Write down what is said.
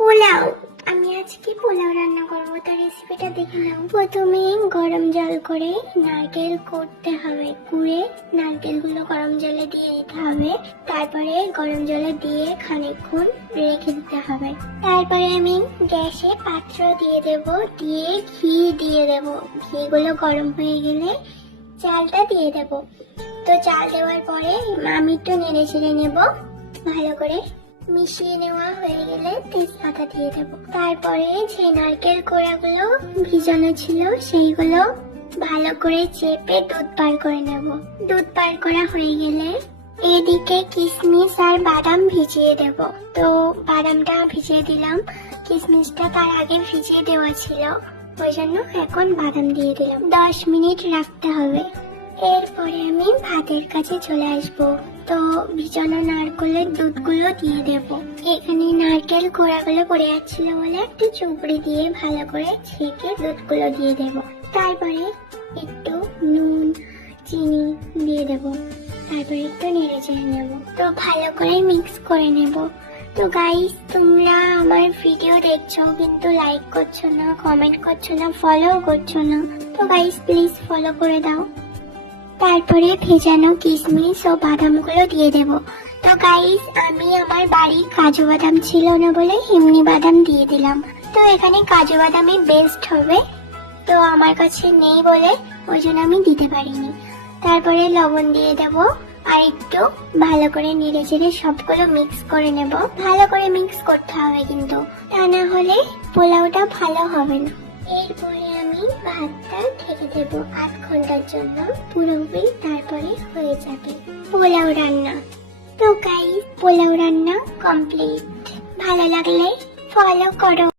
পোলাও। আমি আজকে পোলাও রান্না করবো, তো রেসিপিটা দেখে নাও। প্রথমে গরম জল করে নারকেল করতে হবে, কুড়ে নারকেলগুলো গরম জলে দিয়ে দিতে হবে। তারপরে গরম জলে দিয়ে খানিকক্ষণ রেখে দিতে হবে। তারপরে আমি গ্যাসে পাত্র দিয়ে দেব, দিয়ে ঘি দিয়ে দেব। ঘিগুলো গরম হয়ে গেলে চালটা দিয়ে দেব। তো চাল দেওয়ার পরে আমি একটু নেড়ে চেড়ে নেব, ভালো করে মিশিয়ে নেওয়া হয়ে গেলে তেজপাতা দিয়ে দেবো। তারপরে যে নারকেল কোড়াগুলো ভিজানো ছিল সেইগুলো ভালো করে চেপে দুধ পার করে নেব। দুধ পার করা হয়ে গেলে এদিকে কিশমিশ আর বাদাম ভিজিয়ে দেব। তো বাদামটা ভিজিয়ে দিলাম, কিশমিশটা তার আগে ভিজিয়ে দেওয়া ছিল, ওই জন্য এখন বাদাম দিয়ে দিলাম। 10 মিনিট রাখতে হবে। এরপরে আমি ভাতের কাছে চলে আসবো। তো ভিজানো নারকেলের দুধগুলো দিয়ে দেব। এখানে নারকেল কোড়াগুলো পড়ে যাচ্ছিল বলে একটু চুপড়ি দিয়ে ভালো করে ছেঁকে দুধগুলো দিয়ে দেব। তারপরে একটু নুন চিনি দিয়ে দেব। তারপরে একটু নেড়ে চেড়ে নেব। তো ভালো করে মিক্স করে নেব। তো গাইস, তোমরা আমার ভিডিও দেখছো কিন্তু লাইক করছো না, কমেন্ট করছো না, ফলো করছো না। তো গাইস প্লিজ ফলো করে দাও। তারপরে ভেজানো কিশমিশ ও বাদামগুলো দিয়ে দেব। তো গাইস, আমি আমার বাড়ি কাজু বাদাম ছিল না বলে এমনি বাদাম দিয়ে দিলাম। তো এখানে কাজু বাদামই বেস্ট হবে, তো আমার কাছে নেই বলে ওই জন্য আমি দিতে পারিনি। তারপরে লবণ দিয়ে দেব আর একটু ভালো করে নেড়ে চেড়ে সবগুলো মিক্স করে নেব। ভালো করে মিক্স করতে হবে কিন্তু, তা না হলে পোলাওটা ভালো হবে না। এরপরে আমি ভাতটা ঢেকে দেবো 8 ঘন্টার জন্য পুরোপুরি, তারপরে হয়ে যাবে পোলাও রান্না। তো গাইস, পোলাও রান্না কমপ্লিট। ভালো লাগলে ফলো করো।